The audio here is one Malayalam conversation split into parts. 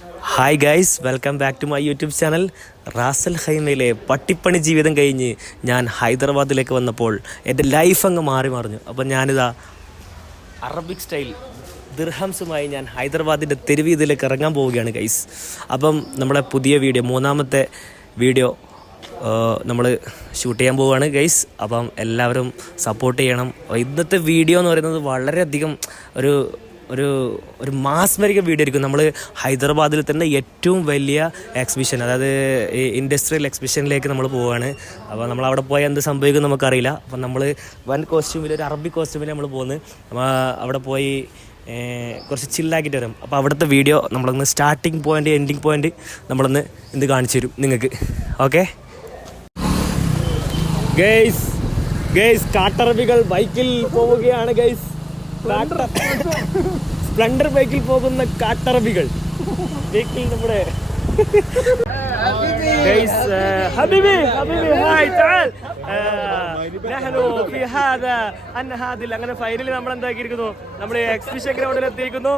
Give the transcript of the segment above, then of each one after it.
Hi guys, welcome back to my YouTube channel. Ras Al ഖൈമയിലെ പട്ടിപ്പണി ജീവിതം കഴിഞ്ഞ് ഞാൻ ഹൈദരാബാദിലേക്ക് വന്നപ്പോൾ എൻ്റെ ലൈഫ് അങ്ങ് മറിഞ്ഞു. അപ്പം ഞാനിതാ അറബിക് സ്റ്റൈൽ ദിർഹംസുമായി ഞാൻ ഹൈദരാബാദിൻ്റെ തെരുവീതിയിലേക്ക് ഇറങ്ങാൻ പോവുകയാണ് ഗൈസ്. അപ്പം നമ്മുടെ പുതിയ വീഡിയോ, മൂന്നാമത്തെ വീഡിയോ നമ്മൾ ഷൂട്ട് ചെയ്യാൻ പോവുകയാണ് ഗൈസ്. അപ്പം എല്ലാവരും സപ്പോർട്ട് ചെയ്യണം. ഇന്നത്തെ വീഡിയോ എന്ന് പറയുന്നത് വളരെയധികം ഒരു ഒരു ഒരു മാസ്മരിക വീഡിയോ ആയിരിക്കും. നമ്മൾ ഹൈദരാബാദിൽ തന്നെ ഏറ്റവും വലിയ എക്സിബിഷൻ, അതായത് ഇൻഡസ്ട്രിയൽ എക്സിബിഷനിലേക്ക് നമ്മൾ പോവുകയാണ്. അപ്പോൾ നമ്മൾ അവിടെ പോയാൽ എന്ത് സംഭവിക്കും നമുക്കറിയില്ല. അപ്പം നമ്മൾ വൻ കോസ്റ്റ്യൂമിൽ, ഒരു അറബി കോസ്റ്റ്യൂമിൽ നമ്മൾ പോകുന്നത്. അവിടെ പോയി കുറച്ച് ചില്ലാക്കിയിട്ട് വരും. അപ്പോൾ അവിടുത്തെ വീഡിയോ നമ്മളൊന്ന് സ്റ്റാർട്ടിങ് പോയിൻ്റ്, എൻഡിങ് പോയിൻ്റ് നമ്മളൊന്ന് എന്ത് കാണിച്ചു തരും നിങ്ങൾക്ക്. ഓക്കെ ഗൈസ്, കാട്ടറബികൾ ബൈക്കിൽ പോവുകയാണ് ഗൈസ്. സ്പ്ലെൻഡർ ബൈക്കിൽ പോകുന്ന കാട്ടറബികൾ ബൈക്കിൽ നമ്മുടെ حبيبي هاي تعال نحن في هذا അങ്ങനെ ഫൈനലി നമ്മൾ എന്താക്കിയിരിക്കുന്നു, നമ്മൾ എക്സിബിഷൻ ഗ്രൗണ്ടിൽ എത്തിയിരിക്കുന്നു.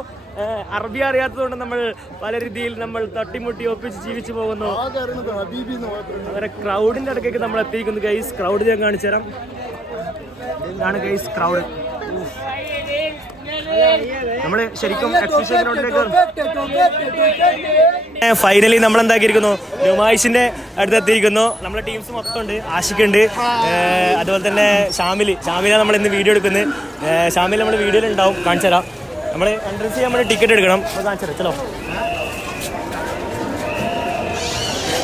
അറബി അറിയാത്തതുകൊണ്ട് നമ്മൾ പല രീതിയിൽ നമ്മൾ തട്ടിമുട്ടി ഒപ്പിച്ച് ജീവിച്ചു പോകുന്നു. അങ്ങനെ ക്രൗഡിന്റെ അടുക്കേക്ക് നമ്മൾ എത്തിയിരിക്കുന്നു ഗൈസ്. ക്രൗഡ് ഞാൻ കാണിച്ചു തരാം. ഇതാണ് ഗൈസ് ക്രൗഡ്. നമ്മള് ശരിക്കും എക്സിബിഷൻ ഗ്രൗണ്ടിലേക്ക് ഫൈനലി നമ്മൾ എന്താക്കിയിരിക്കുന്നു, നുമായിഷിന്റെ അടുത്ത് എത്തിയിരിക്കുന്നു. നമ്മളെ ടീംസ് മൊത്തം ഉണ്ട്. ആഷിഖുണ്ട്, അതുപോലെ തന്നെ ഷാമില നമ്മൾ ഇന്ന് വീഡിയോ എടുക്കുന്നത്. ഷാമിൽ നമ്മൾ വീഡിയോയിൽ ഉണ്ടാവും, കാണിച്ചു തരാം. നമ്മൾ എൻട്രൻസ് ചെയ്യാൻ നമ്മൾ ടിക്കറ്റ് എടുക്കണം. കാണിച്ചു തരാം. ചലോ,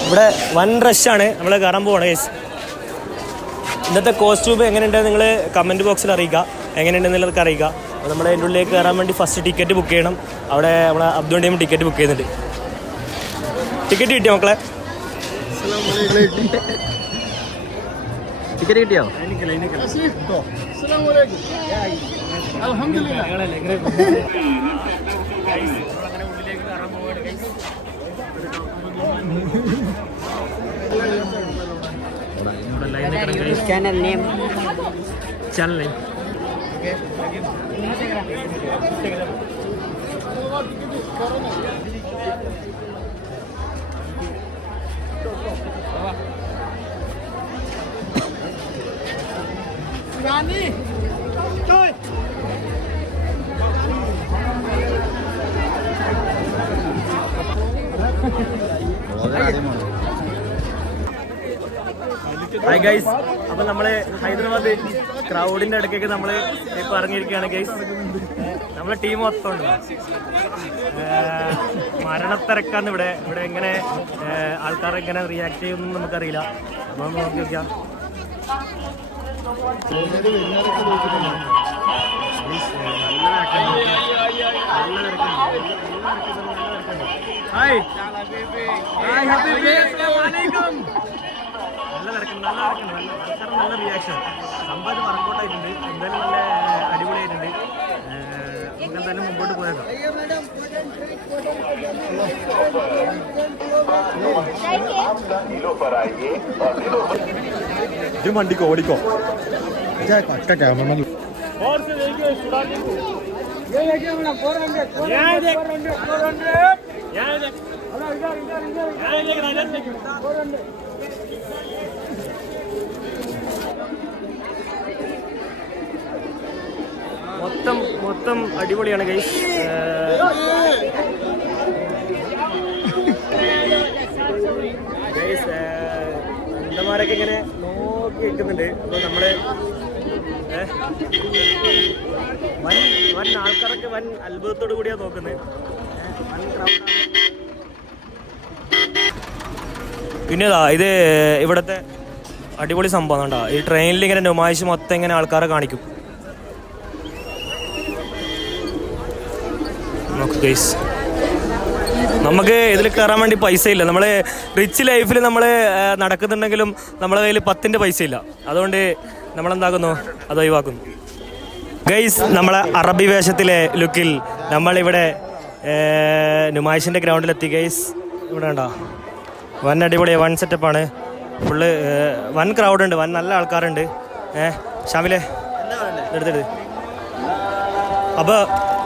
ഇവിടെ വൻ റഷാണ്. നമ്മൾ കയറാൻ പോവാണ് ഗൈസ്. ഇന്നത്തെ കോസ്റ്റ്യൂം എങ്ങനെയുണ്ടെന്ന് നിങ്ങൾ കമൻറ്റ് ബോക്സിൽ അറിയിക്കുക. എങ്ങനെയുണ്ടെന്നുള്ളതൊക്കെ അറിയിക്കുക. അപ്പോൾ നമ്മൾ അതിൻ്റെ ഉള്ളിലേക്ക് കയറാൻ വേണ്ടി ഫസ്റ്റ് ടിക്കറ്റ് ബുക്ക് ചെയ്യണം. അവിടെ നമ്മളെ അബ്ദുൾ ടീം ടിക്കറ്റ് ബുക്ക് ചെയ്യുന്നുണ്ട്. ടിക്കറ്റ് കിട്ടിയോ മക്കളെ? ടിക്കറ്റ് കിട്ടിയോ? ചാനൽ നെയിം ഹായ് ഗൈസ്, അപ്പം നമ്മൾ ഹൈദരാബാദ് ക്രൗഡിൻ്റെ ഇടയ്ക്കൊക്കെ നമ്മൾ ഇപ്പോൾ ഇറങ്ങിയിരിക്കുകയാണ് ഗൈസ്. നമ്മളെ ടീം മൊത്തം ഉണ്ട്. മരണത്തിരക്കാണ് ഇവിടെ. എങ്ങനെ ആൾക്കാർ എങ്ങനെ റിയാക്ട് ചെയ്യുമെന്ന് നമുക്കറിയില്ല. അപ്പം നോക്കി നോക്കിയാൽ ഹായ് നല്ല തിരക്കുണ്ട്. നല്ല റിയാക്ഷൻ. സംഭവം വർക്കൗട്ടായിട്ടുണ്ട്. എന്തായാലും നല്ല അടിപൊളിയായിട്ടുണ്ട്. നമുക്ക് എന്തായാലും മുമ്പോട്ട് പോയേക്കാം. ഇത് വണ്ടിക്കോ ഓടിക്കോ. മൊത്തം അടിപൊളിയാണ് ഗൈസ്. ഗൈസ് അന്തമാരൊക്കെ ഇങ്ങനെ നോക്കി വെക്കുന്നുണ്ട്. അപ്പോൾ നമ്മള് വൻ ആൾക്കാരൊക്കെ വൻ അത്ഭുതത്തോടു കൂടിയാണ് നോക്കുന്നത്. പിന്നെതാ ഇത് ഇവിടുത്തെ അടിപൊളി സംഭവം കണ്ടോ. ഈ ട്രെയിനിൽ ഇങ്ങനെ നുമായിഷ് മൊത്തം ഇങ്ങനെ ആൾക്കാരെ കാണിക്കും. നമുക്ക് ഇതിൽ കയറാൻ വേണ്ടി പൈസ ഇല്ല. നമ്മൾ റിച്ച് ലൈഫിൽ നമ്മൾ നടക്കുന്നുണ്ടെങ്കിലും നമ്മളെ കയ്യിൽ 10 പൈസ ഇല്ല. അതുകൊണ്ട് നമ്മളെന്താക്കുന്നു, അത് ഒഴിവാക്കുന്നു ഗൈസ്. നമ്മളെ അറബി വേഷത്തിലെ ലുക്കിൽ നമ്മളിവിടെ നുമായിഷിൻ്റെ ഗ്രൗണ്ടിലെത്തി ഗൈസ്. ഇവിടെ ഉണ്ടോ, വൻ അടിപൊളി വൻ സെറ്റപ്പാണ്. ഫുള്ള് വൻ ക്രൗഡുണ്ട്, വൻ നല്ല ആൾക്കാരുണ്ട്. ഷാമിലെ എടുത്തെടുത്ത്. അപ്പോൾ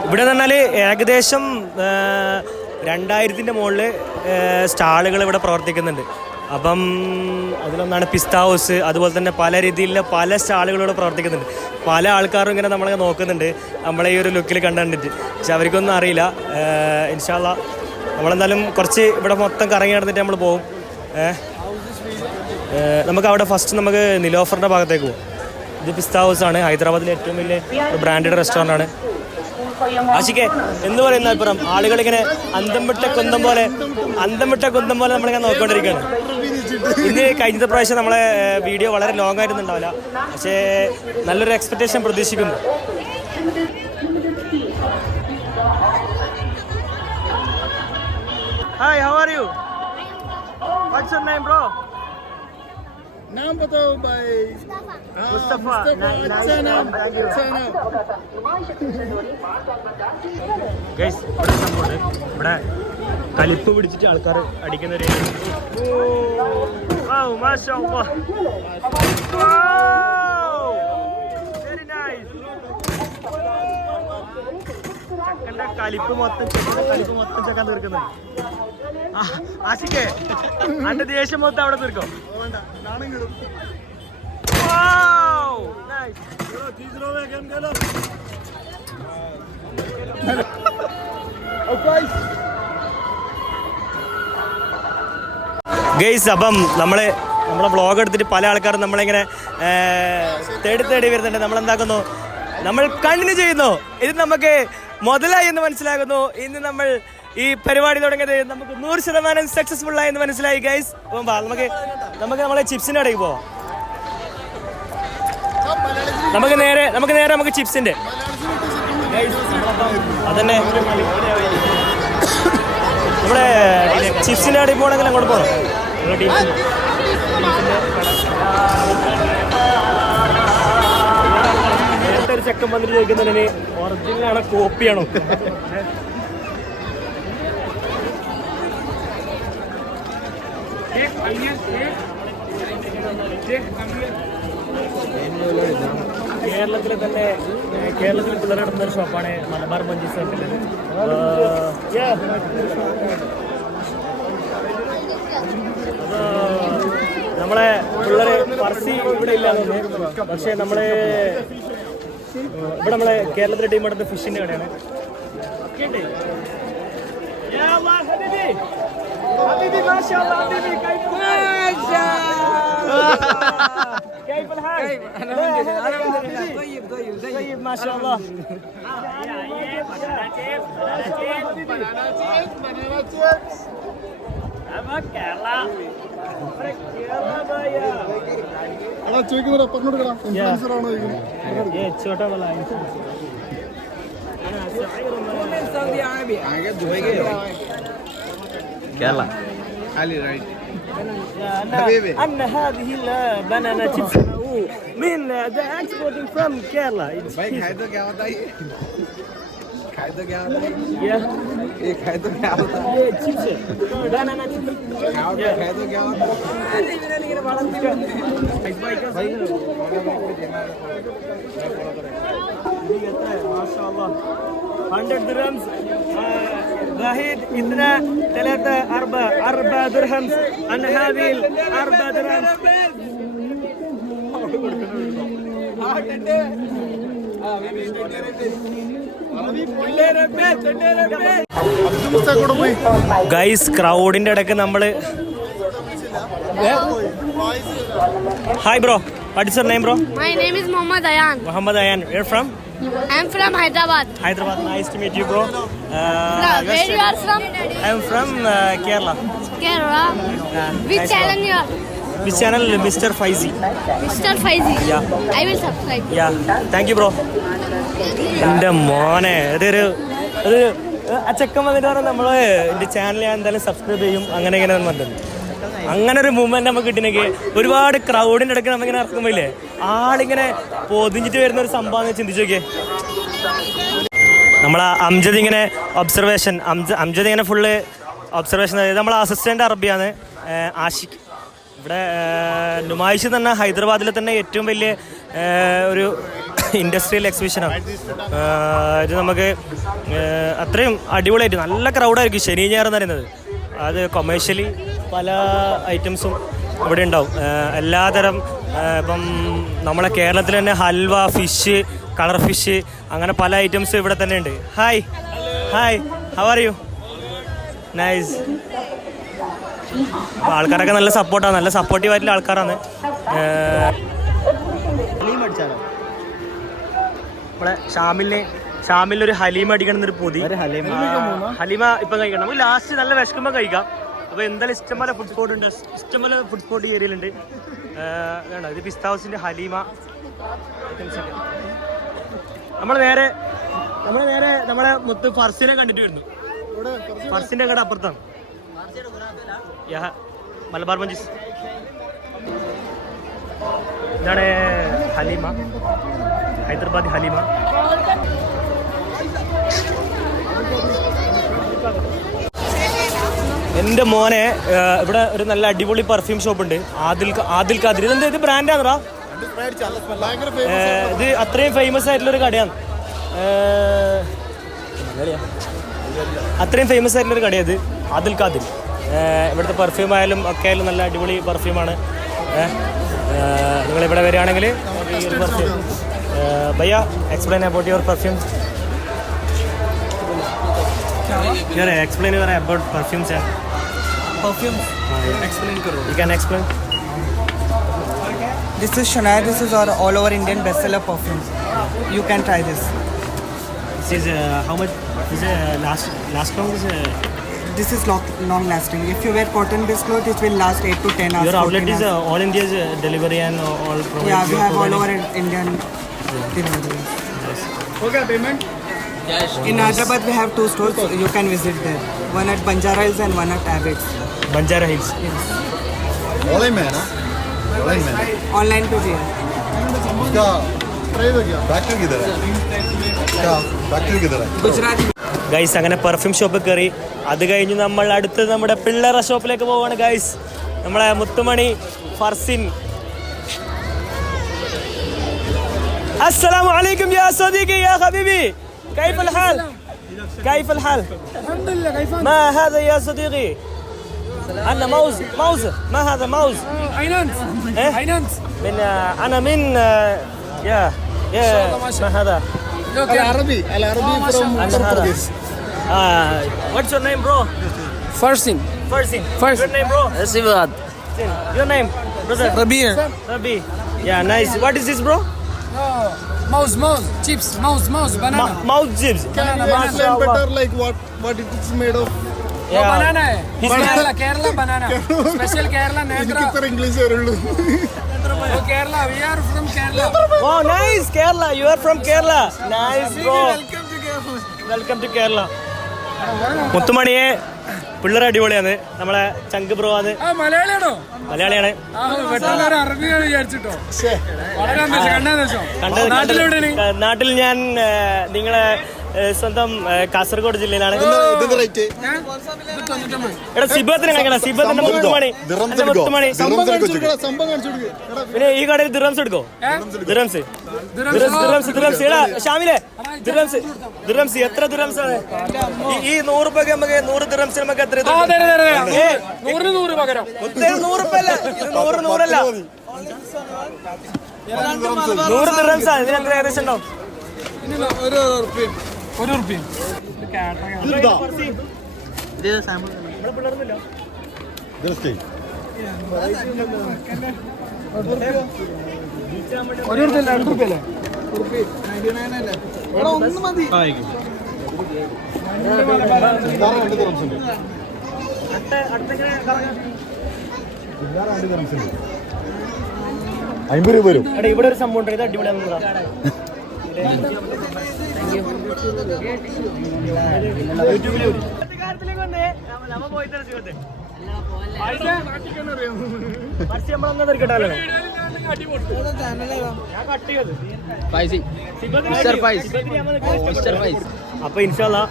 ഇവിടെ എന്ന് പറഞ്ഞാൽ ഏകദേശം 2000-ന്റെ മുകളിൽ സ്റ്റാളുകൾ ഇവിടെ പ്രവർത്തിക്കുന്നുണ്ട്. അപ്പം അതിലൊന്നാണ് പിസ്ത ഹൗസ്. അതുപോലെ തന്നെ പല രീതിയിലുള്ള പല സ്റ്റാളുകളിവിടെ പ്രവർത്തിക്കുന്നുണ്ട്. പല ആൾക്കാരും ഇങ്ങനെ നമ്മളെ നോക്കുന്നുണ്ട് നമ്മളെ ഈ ഒരു ലുക്കിൽ കണ്ടിട്ട്. പക്ഷെ അവർക്കൊന്നും അറിയില്ല. ഇൻഷാ അല്ലാ നമ്മളെന്തായാലും കുറച്ച് ഇവിടെ മൊത്തം കറങ്ങി നടന്നിട്ട് നമ്മൾ പോകും. നമുക്ക് അവിടെ ഫസ്റ്റ് നമുക്ക് നിലോഫറിൻ്റെ ഭാഗത്തേക്ക് പോകും. ഇത് പിസ്ത ഹൗസാണ്, ഹൈദരാബാദിലെ ഏറ്റവും വലിയ ബ്രാൻഡഡ് റെസ്റ്റോറൻ്റാണ്. ആഷിക്കെ എന്ന് പറയുന്ന അപ്പുറം ആളുകളിങ്ങനെ അന്തം വിട്ട കുന്തം പോലെ നമ്മളിങ്ങനെ നോക്കിക്കൊണ്ടിരിക്കുകയാണ്. ഇന്ന് കഴിഞ്ഞ പ്രാവശ്യം നമ്മളെ വീഡിയോ വളരെ ലോങ് ആയിരുന്നുണ്ടാവില്ല, പക്ഷേ നല്ലൊരു എക്സ്പെക്റ്റേഷൻ പ്രതീക്ഷിക്കുന്നു. Hi, how are you? What's your name bro? नाम बताओ भाई. Mustafa. अच्छा नाम. ഗൈസ്, ഇവിടെ സംഭവമുണ്ട്. ഇവിടെ കലിപ്പ് പിടിച്ചിട്ട് ആൾക്കാർ അടിക്കുന്ന ഒരു ചക്കന്റെ കലിപ്പ് മൊത്തം ചക്കാൻ തീർക്കുന്നുണ്ട്. ആശിക്കേ അന്റെ ദേഷ്യം മൊത്തം അവിടെ തീർക്കോ? ഗൈസ്, അപ്പം നമ്മളെ വ്ളോഗ് എടുത്തിട്ട് പല ആൾക്കാരും നമ്മളിങ്ങനെ തേടി വരുന്നുണ്ട്. നമ്മളെന്താക്കുന്നു, നമ്മൾ കണ്ടിന്യൂ ചെയ്യുന്നു. ഇത് നമുക്ക് മുതലായി എന്ന് മനസ്സിലാകുന്നു. ഇന്ന് നമ്മൾ ഈ പരിപാടി തുടങ്ങിയത് നമുക്ക് 100% സക്സസ്ഫുൾ ആയി എന്ന് മനസ്സിലായി. ഗൈസ്, നമുക്ക് നമ്മളെ ചിപ്സിന്റെ കടയിൽ പോവാം. നമുക്ക് നേരെ നമുക്ക് ചിപ്സിന്റെ അതന്നെ നമ്മുടെ ചിപ്സിന്റെ കടയിൽ പോകണമെങ്കിൽ അങ്ങോട്ട് പോകണം. നേരത്തെ ഒരു ചെക്കൻ വന്നിട്ട് ചോദിക്കുന്നതിന് ഒറിജിനലാണോ കോപ്പിയാണോ? കേരളത്തിലെ പിള്ളേർ നടത്തുന്ന ഒരു ഷോപ്പാണ് മലബാർ മഞ്ചീസ് ഉള്ളത്. നമ്മളെ പിള്ളേര് പർസി ഇവിടെ ഇല്ലാതെ, പക്ഷെ ഇവിടെ നമ്മളെ കേരളത്തിലെ ടീം നടത്തുന്ന ഫിഷിന്റെ കടയാണ്. حبيبي ما شاء الله حبيبي كيف الحال؟ طيب ما شاء الله. छोटा वाला Kerala. Ali right. أن هذه البنانا chips من the exporting from Kerala. भाई खाए तो क्या होता है ये? खाए तो क्या होता है? ये खाए तो क्या होता है? ये chips है, banana chips. खाए तो क्या होता है? माशाल्लाह 100 dirhams. واحد اثنين ثلاثة أربعة درهمز. أنا هذه 4 درهمز. ഗൈസ്, ക്രൗഡിന്റെ ഇടയ്ക്ക് നമ്മള് hi bro, what's your name bro? My name is Muhammad Ayan. Muhammad Ayan. Where from? I'm from Hyderabad. Hyderabad. Nice to meet you, bro. Where you are from? I'm from Kerala. Kerala. Which nice channel you are? Which channel? Mr. Faizi. Mr. Faizi. Yeah. I will subscribe. Yeah. Thank you, bro. എൻ്റെ മോനെ ഒരു ചെക്കൻ വന്നിട്ട് പറഞ്ഞാൽ നമ്മൾ എൻ്റെ ചാനൽ ഞാൻ എന്തായാലും സബ്സ്ക്രൈബ് ചെയ്യും, അങ്ങനെ ഇങ്ങനെ പറഞ്ഞിട്ടുണ്ട്. അങ്ങനെ ഒരു മൂവ്മെന്റ് നമുക്ക് കിട്ടണമെങ്കിൽ ഒരുപാട് ക്രൗഡിൻ്റെ ഇടയ്ക്ക് നമ്മളിങ്ങനെ ഇറക്കുമ്പോഴേ ആളിങ്ങനെ പൊതിഞ്ഞിട്ട് വരുന്ന ഒരു സംഭവം ചിന്തിച്ചു നോക്കിയേ. നമ്മളെ അംജദ് ഇങ്ങനെ അംജദ് ഇങ്ങനെ ഫുള്ള് ഒബ്സർവേഷൻ. നമ്മളെ അസിസ്റ്റൻ്റ് അറബിയാണ് ആഷിഖ്. ഇവിടെ നുമായിഷ് തന്നെ ഹൈദരാബാദിലെ തന്നെ ഏറ്റവും വലിയ ഒരു ഇൻഡസ്ട്രിയൽ എക്സിബിഷനാണ്. ഇത് നമുക്ക് അത്രയും അടിപൊളിയായിട്ട് നല്ല ക്രൗഡായിരിക്കും ശനി ഞായർ എന്ന് പറയുന്നത്. അത് കൊമേഴ്ഷ്യലി പല ഐറ്റംസും ഇവിടെ ഉണ്ടാവും. എല്ലാതരം ഇപ്പം നമ്മളെ കേരളത്തിൽ തന്നെ ഹൽവ, ഫിഷ്, കളർ ഫിഷ്, അങ്ങനെ പല ഐറ്റംസും ഇവിടെ തന്നെ ഉണ്ട്. Hi hi, how are you? Nice. അപ്പോൾ ആൾക്കാരൊക്കെ നല്ല സപ്പോർട്ടാണ്, നല്ല സപ്പോർട്ടീവായിട്ടുള്ള ആൾക്കാരാണ്. നമ്മളെ ഷാമിലൊരു ഹലീമ അടിക്കണം എന്നൊരു പൂതി. ഹലീമ ഇപ്പം കഴിക്കണം, നമുക്ക് ലാസ്റ്റ് നല്ല വിശക്കുമ്പോൾ കഴിക്കാം. അപ്പോൾ എന്തായാലും ഇഷ്ടംപോലെ ഫുഡ് സ്പോട്ട് ഉണ്ട്, ഇഷ്ടംപോലെ ഫുഡ് സ്പോട്ട് ഈ ഏരിയയിലുണ്ട്. വേണ്ട, ഇത് പിസ്ത ഹൗസിൻ്റെ ഹലീമ ഐറ്റംസ് ഒക്കെ. നമ്മൾ നേരെ നമ്മളെ മുത്ത് ഫർസിനെ കണ്ടിട്ട് വരുന്നു. ഫർസിൻ്റെ കട അപ്പുറത്താണ്. മലബാർ മഞ്ചീസ്. ഇതാണ് ഹലീമ, ഹൈദരാബാദി ഹലീമ. എൻ്റെ മോനെ ഇവിടെ ഒരു നല്ല അടിപൊളി പെർഫ്യൂം ഷോപ്പ് ഉണ്ട്, ആദിൽ ഖാദിർ. ഇതെന്താ, ഇത് ബ്രാൻഡാണോ? ഇത് അത്രയും ഫേമസ് ആയിട്ടുള്ളൊരു കടയാണ്. അത്രയും ഫേമസ് ആയിട്ടുള്ളൊരു കടയാണ് ഇത്, ആദിൽ ഖാദിർ. ഇവിടുത്തെ പെർഫ്യൂം ആയാലും ഒക്കെ ആയാലും നല്ല അടിപൊളി പെർഫ്യൂമാണ്. നിങ്ങളിവിടെ വരികയാണെങ്കിൽ ഈ ഒരു പെർഫ്യൂം. ഭയ്യ, explain about your perfume. Explain about perfumes. Perfume. Explain karo. You can explain. This is Chanel. This is our all over Indian bestseller perfume. You can try this. This is how much? This is last long. This is long lasting. If you wear cotton based clothes, it will last 8 to 10 hours. Your outlet is all India's delivery and all. Yeah, we have all over Indian delivery. Okay, payment. In Hyderabad, we have 2 stores. You can visit there. One at Banjara Hills and one at Abbots. Banjara Hills. Yes. Online man, huh? Online man. Online to here. इसका फैक्ट्री किधर है? इसका फैक्ट्री किधर है? Gujarati. ഗൈസ്, അങ്ങനെ പെർഫ്യൂം ഷോപ്പിൽ കയറി. അത് കഴിഞ്ഞ് നമ്മൾ അടുത്ത് നമ്മുടെ പിള്ളേർ ഷോപ്പിലേക്ക് പോവാണ് ഗൈസ്. നമ്മളെ മുത്തുമണി ഫർസിൻ. അസ്സലാമു അലൈക്കും യാ സദീഖി യാ ഹബീബി. كيف الحال؟ كيف الحال؟ الحمد لله. كيف انت؟ ما هذا يا صديقي؟ أنا موز. ما هذا موز؟ اين انت؟ إيه؟ اين انت؟ أنا من يا ما هذا؟ العربي from أنا هذا. What's your name, bro? Farsin. Your name, bro? Sivad. Your name, brother? Rabi. Yeah, nice. What is this, bro? Mouse, chips, mouse, banana. Mouth chips. Can you explain better like what it is made of? Yeah. Banana hai. He's Kerala banana. Special Kerala Netra. कितना इंग्लिश है रुल्लू? Oh, Kerala, we are from Kerala. Oh, nice, Kerala. You are from Kerala. Nice, bro. Welcome to Kerala. മുത്തുമണിയെ പിള്ളേർ അടിപൊളിയാണ്. നമ്മളെ ചങ്ക് ബ്രോ ആണ്, മലയാളിയാണോ? മലയാളിയാണ്. അറബിയാണ് വിചാരിച്ചിട്ടോ. നാട്ടിൽ ഞാൻ നിങ്ങളെ സ്വന്തം കാസർഗോഡ് ജില്ലയിലാണ്. എടാ സിബത്തിന് കഴിക്കണം, സിബത്തിന്റെ മുത്തുമണി. പിന്നെ ഈ കടയിൽ ദിറംസ് എടുക്കോ? ദിറംസ് എടാ ഷാമിലെ, ദിറംസ് എത്ര ദിറംസ് ആണ്? ഈ 100 രൂപയ്ക്ക് നമുക്ക് 100 ദിറംസ് നമുക്ക് എത്ര? 100 പകരം 100 രൂപ അല്ല, ഇത് 100 അല്ല, 100 ദിറംസ് ആണ്. ഇതിന് എത്ര ഏകദേശം ഉണ്ടാവും? ഒരു റുപ്യ. ഒരു റുപ്യ 2 റുപ്യ അല്ലേ? ഒന്ന് മതി. അമ്പത് രൂപ വരും. എടാ ഇവിടെ ഒരു സംഭവം ഉണ്ട്, ഇത് അടിപൊളിയാണ്. അപ്പൊ ഇൻഷാല്ലാ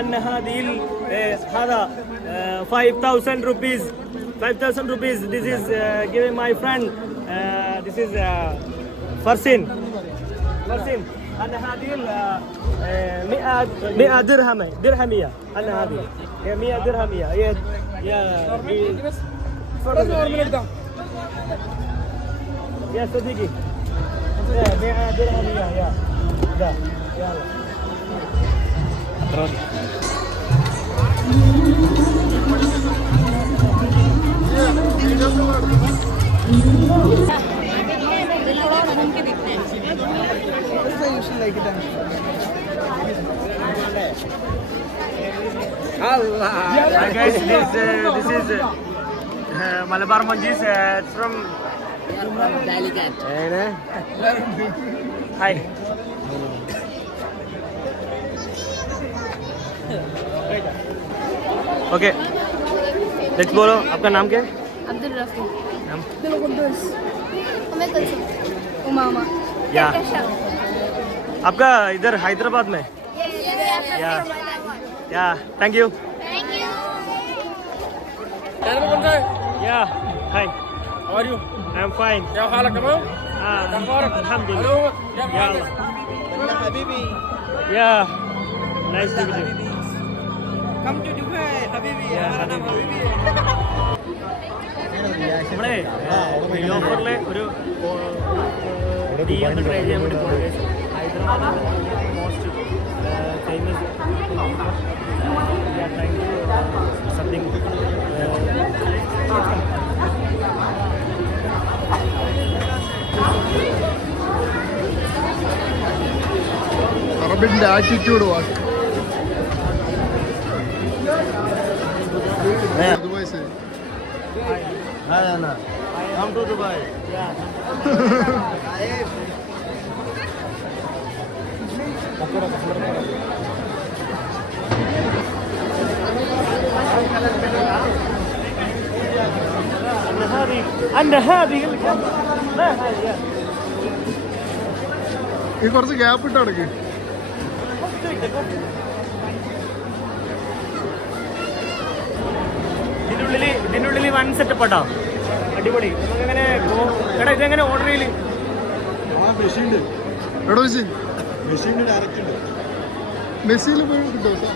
أن هذه هذا 5,000 rupees. This is given my friend. This is فرسين أنا هذه 100 درهمية أنا هذه هي 100 درهمية يا صديقي 100 درهمية يا ده يلا Hi guys, this is Malabar Manjis. It's from Dalicat. Hi. Okay. Let's बोलो आपका नाम क्या है? Abdul Rafi. नाम? Umama. या आपका इधर हैदराबाद में या थैंक यू Thank you. या hi how are you I am fine क्या हाल है तमाम अल्हम्दुलिल्लाह या हबीबी या nice to meet you Come to Dubai, Habibi. हमारा नाम Habibi है. നമ്മളെ ഓഫറിലെ ഒരു ടീ ഒന്ന് ട്രൈ ചെയ്യാൻ വേണ്ടി പോകുന്നത് ഹൈദരാബാദിലെ most famous something Arabic attitude what? Dubai say. Hi Anna. Come to Dubai. أن هذه ما هي ഈ കുറച്ച് ഗ്യാപ്പ് ഇട്ട് അടക്ക്. ഇതിനുള്ളിൽ വൺ സെറ്റപ്പ് കേട്ടോ അടിപൊളി നമുക്കങ്ങനെ എടാ ഇതെങ്ങനെ ഓർഡർ ചെയ്യല് എടോ വെച്ച് മെഷീൻ്റെ ഡയറക്റ്റ് ഉണ്ട്. മെസ്സിയിൽ പോയി കിട്ടുമോ?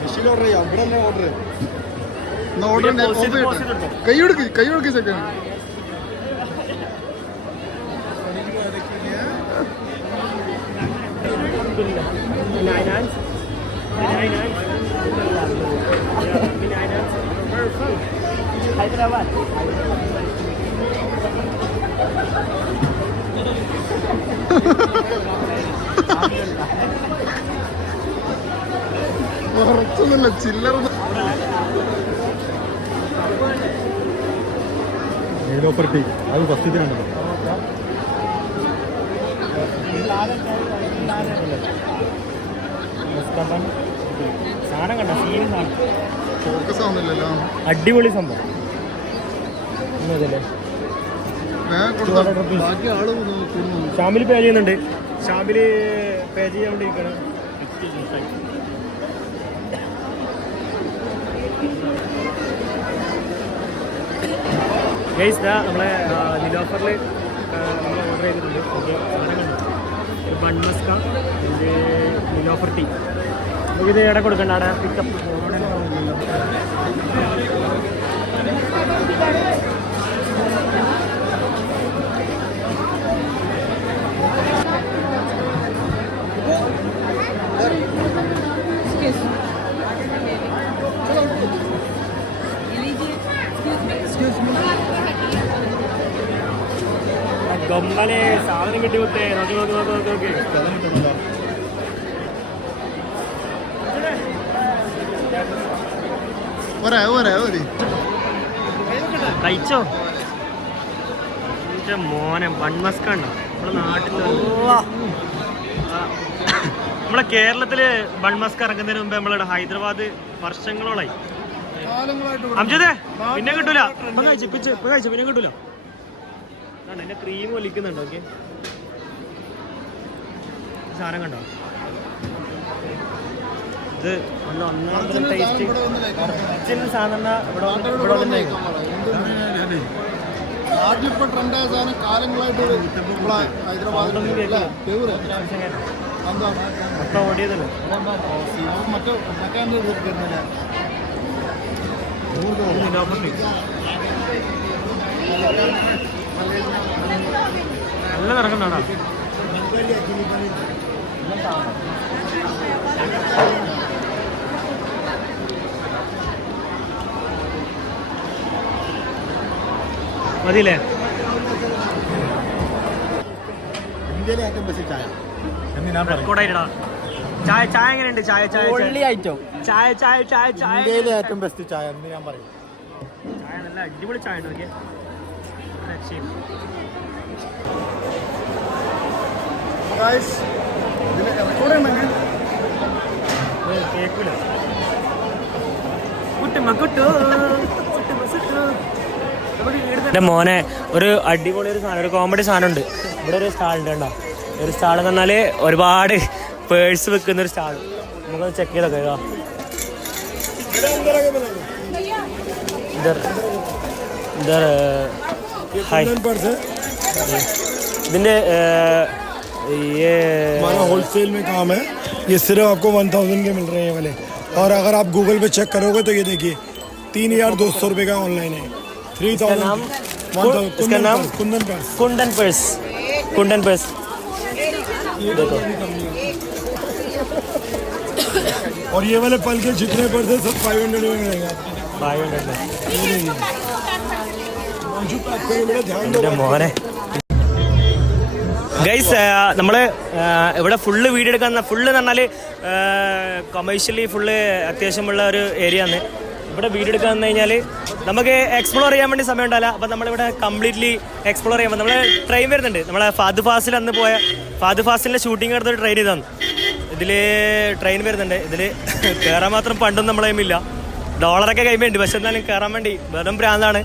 മെഷീൻ ഓർഡർ ചെയ്യാം. ഇവിടെ തന്നെ ഓർഡർ ചെയ്യാം. എന്നാ ഓർഡർ കൈയെടുക്ക് ചെക്കൻ. ഹൈദരാബാദ് കുറച്ചൊന്നുമില്ല ചില്ലറ. ഓഫർ ടീ അത് ഫസ്റ്റ് സാധനം കണ്ട സീൻ സാധനം ഫോക്കസ് ആവുന്നില്ലല്ലോ. അടിപൊളി സംഭവം അതല്ലേ ബാക്കി ആള് കൂടുന്നു. ഷാമിൽ പേ ചെയ്യുന്നുണ്ട്. ഷാമിൽ പേ ചെയ്യാൻ വേണ്ടിയിരിക്കണം. ഗൈസ് നമ്മളെ നിലോഫറിൽ നമ്മൾ ഓർഡർ ചെയ്തിട്ടുണ്ട്. ഓക്കെ സാധനങ്ങളുണ്ട്. ഒരു ബൺ മസ്ക ഇത് നിലോഫർ ടീ. നമുക്കിത് എവിടെ കൊടുക്കണ്ട അവിടെ പിക്കപ്പ് ഗമ്മലെ സാധനം കിട്ടി കൊടുത്തേ. നോക്കി കഴിച്ചോ മോനെ ബൺമസ്കാണ്ടോ നമ്മുടെ നാട്ടിൽ. നമ്മളെ കേരളത്തില് ബൺമസ്ക ഇറങ്ങുന്നതിന് മുമ്പ് നമ്മളുടെ ഹൈദരാബാദ് വർഷങ്ങളോളായി. അംജദേ പിന്നെ കിട്ടൂല. ഇപ്പൊ കഴിച്ചു പിന്നെ കിട്ടൂല. എന്റെ ക്രീം ഒലിക്കുന്നുണ്ട്. ഓക്കെ സാധനം കണ്ടോ? ഇത് ഒന്നാമത്തെ ടേസ്റ്റ് സാധനം ഇവിടെ ആദ്യം ഇപ്പോൾ ട്രെൻഡായ സാധനം കാലങ്ങളായിട്ട് നമ്മളെ ഹൈദരാബാദിൽ എന്താ ഓടിയതല്ലേ മറ്റേ മെക്കാനിക് വരുന്നില്ല നല്ല നടക്കണ്ടാ മതിയില്ലേ? ഇന്ത്യയിലെ ഏറ്റവും ബെസ്റ്റ് ചായ റെക്കോർഡായിട്ടാ. ചായ ചായ എങ്ങനെയുണ്ട്? ചായ ചായ item. ചായ ചായ ചായ ചായ ഇന്ത്യയിലെ ഏറ്റവും ബെസ്റ്റ് ചായ എന്ന് ഞാൻ പറയും. ചായ നല്ല അടിപൊളി ചായ ഉണ്ട്. നോക്കിയേ, Guys, ഇതിന് റെക്കോർഡ് ഉണ്ടെങ്കിൽ കേൾക്കൂല. എൻ്റെ മോനെ ഒരു അടിപൊളി ഒരു സാധനം, ഒരു കോമഡി സാധനമുണ്ട്. ഇവിടെ ഒരു സ്റ്റാളുണ്ട് കേട്ടോ. ഒരു സ്റ്റാൾ എന്ന് പറഞ്ഞാൽ ഒരുപാട് പേഴ്സ് വെക്കുന്ന ഒരു സ്റ്റാൾ. നമുക്കൊന്ന് ചെക്ക് ചെയ്തൊക്കെ കേട്ടോ. ഹായ്, ഇതിൻ്റെ हमारा होलसेल में काम है. ये सिर्फ आपको 1000 के मिल रहे हैं वाले. और अगर आप गूगल पे चेक करोगे तो ये देखिए 3200 रुपये का ऑनलाइन है. 3000 इसका नाम Kundan purse. Kundan purse. Kundan purse देखो. और ये वाले पल के जितने पर्स है सब 500 में मिलेंगे आपको. 500 में. ध्यान എൻ്റെ മോനെ ഗൈസ്, നമ്മൾ ഇവിടെ ഫുള്ള് വീഡിയോ എടുക്കാൻ ഫുള്ള് എന്ന് പറഞ്ഞാൽ കൊമേഴ്ഷ്യലി ഫുള്ള് അത്യാവശ്യമുള്ള ഒരു ഏരിയ ആണ്. ഇവിടെ വീഡിയോ എടുക്കാൻ വന്നു കഴിഞ്ഞാൽ നമുക്ക് എക്സ്പ്ലോർ ചെയ്യാൻ വേണ്ടി സമയം ഉണ്ടാവില്ല. അപ്പം നമ്മളിവിടെ കംപ്ലീറ്റ്ലി എക്സ്പ്ലോർ ചെയ്യാൻ നമ്മൾ ട്രെയിൻ വരുന്നുണ്ട്. നമ്മളെ ഫാദ് ഫാസിൽ അന്ന് പോയ ഫാദ് ഫാസിലിൻ്റെ ഷൂട്ടിംഗ് എടുത്തൊരു ട്രെയിൻ ഇതാണ്. ഇതിൽ ട്രെയിൻ വരുന്നുണ്ട്. ഇതിൽ കയറാൻ മാത്രം പണ്ടൊന്നും നമ്മളെ കയ്യിലില്ല. ഡോളറൊക്കെ കൈമയുണ്ട്. പക്ഷെ എന്നാലും കയറാൻ വേണ്ടി വെറും ഭ്രാന്താണ്.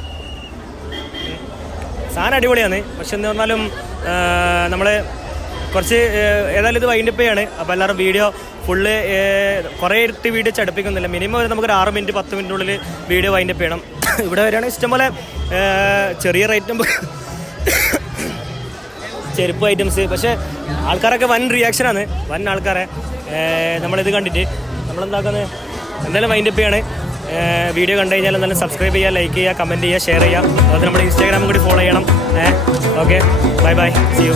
സാധനം അടിപൊളിയാണ്. പക്ഷെ എന്ന് പറഞ്ഞാലും നമ്മൾ കുറച്ച് ഏതായാലും ഇത് വൈൻഡപ്പ് ചെയ്യാണ്. അപ്പോൾ എല്ലാവരും വീഡിയോ ഫുള്ള് കുറേ ഇട്ട് വീഡിയോ ചടുപ്പിക്കുന്നില്ല. മിനിമം നമുക്കൊരു 6 മിനിറ്റ് 10 മിനിറ്റിനുള്ളിൽ വീഡിയോ വൈൻഡപ്പ് ചെയ്യണം. ഇവിടെ വരികയാണെങ്കിൽ ഇഷ്ടംപോലെ ചെറിയ റേറ്റ് ചെരുപ്പ് ഐറ്റംസ്. പക്ഷേ ആൾക്കാരൊക്കെ വൻ റിയാക്ഷനാണ്, വൻ ആൾക്കാരെ നമ്മളിത് കണ്ടിട്ട് നമ്മളെന്താക്കുന്നത് എന്തായാലും വൈൻഡപ്പ് ചെയ്യാണ്. വീഡിയോ കണ്ടു കഴിഞ്ഞാൽ എന്തായാലും സബ്സ്ക്രൈബ് ചെയ്യുക, ലൈക്ക് ചെയ്യുക, കമൻറ്റ് ചെയ്യുക, ഷെയർ ചെയ്യുക. അതുപോലെ നമ്മുടെ ഇൻസ്റ്റാഗ്രാമും കൂടി ഫോളോ ചെയ്യണം. Okay, bye bye, see U.